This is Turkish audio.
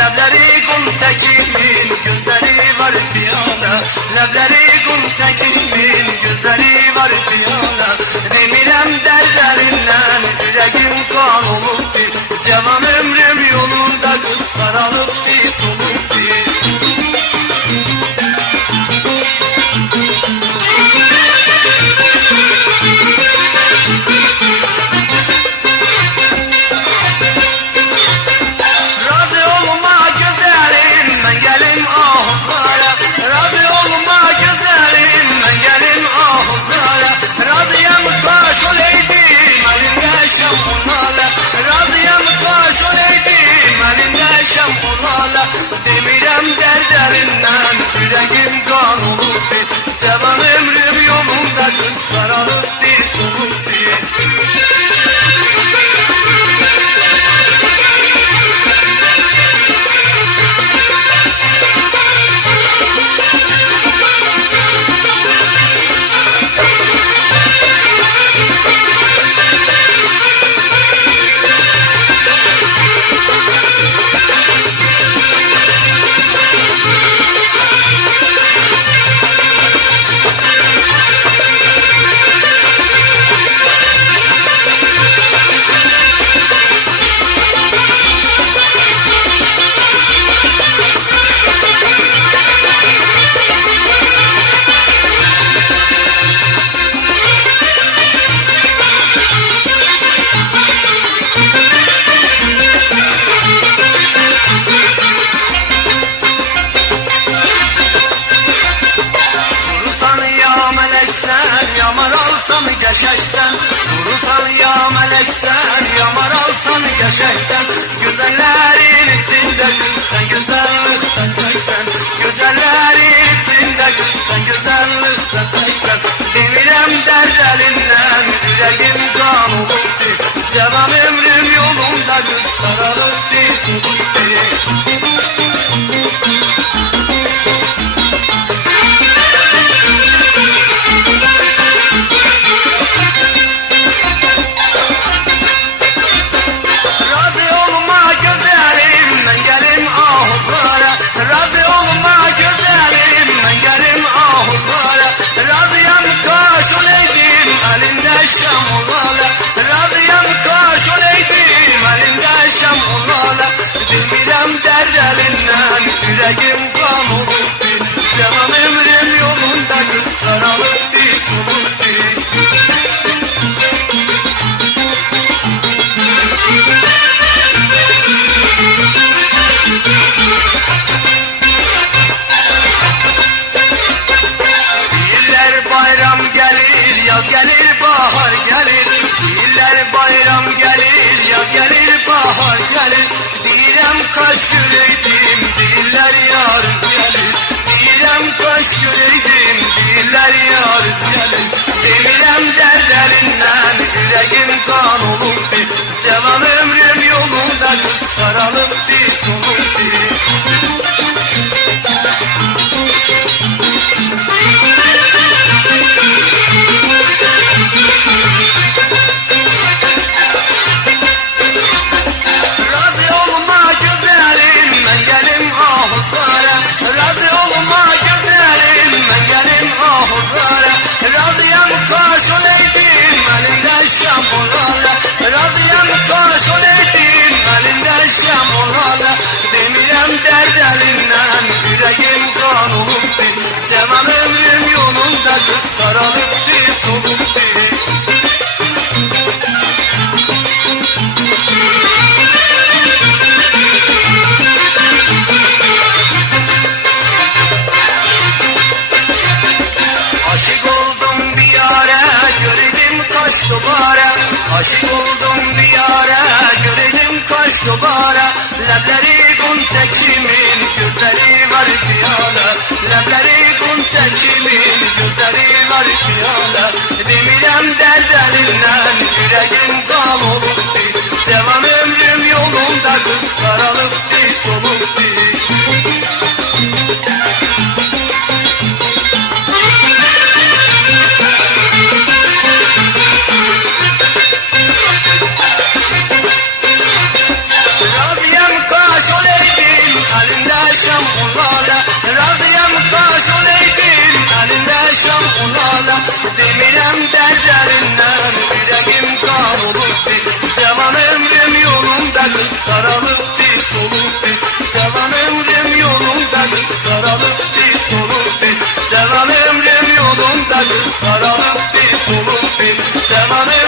Lebleri kum tekimin, gözleri var piyana. Lebleri kum tekimin, gözleri var piyana. Demirem derdlerinden, yüreğim kan oluptu. Cevan ömrüm yolunda kız sarılıptı, soluptu. Demirem derdlerinden, yüreğim kan oluptu. Cevan ömrüm yolunda kız sarılıptı, soluptu. Yamar alsan geçersen, vurursan ya meleksen, yamar alsan geçersen, güzellerin içinde gülsen, güzellik isteteksen, güzellerin içinde gülsen, güzellik isteteksen. Demirem derdelinden, yüreğim kan oluptu. Cevan ömrüm yolunda kız sarılıptı, soluptu. Demirem derdelinden, yüreğim kan oluptu. Cevan ömrüm yolunda kız sarılıptı, soluptu. Değiller bayram gelir, yaz gelir, bahar gelir. Değiller bayram gelir, yaz gelir, bahar gelir. Direm kaş göreydim, diller yarım gelir. Direm kaş göreydim, diller yarım gelir. Demirem derdlerinden, yüreğim kan oluptu. Cevan ömrüm yolunda kız sarılıptı, soluptu. Demirem derdelinden, yüreğim kan oluptu. Cevan ömrüm yolunda kız sarılıptı, soluptu. Aşık oldum bir yare, gördüm kaç dubara. Aşık oldum bir yare, gördüm kaç dubara. Lebleri gunte kimin, gözleri var piyala. Lebleri gunte kimin, gözleri var piyala. Demirem derdelinden, yüreğim kan oluptu. Cevan ömrüm yolunda kız sarılıptı, soluptu. Razıyam kaş oleydim, Sararıp bir solup bir Cemal'i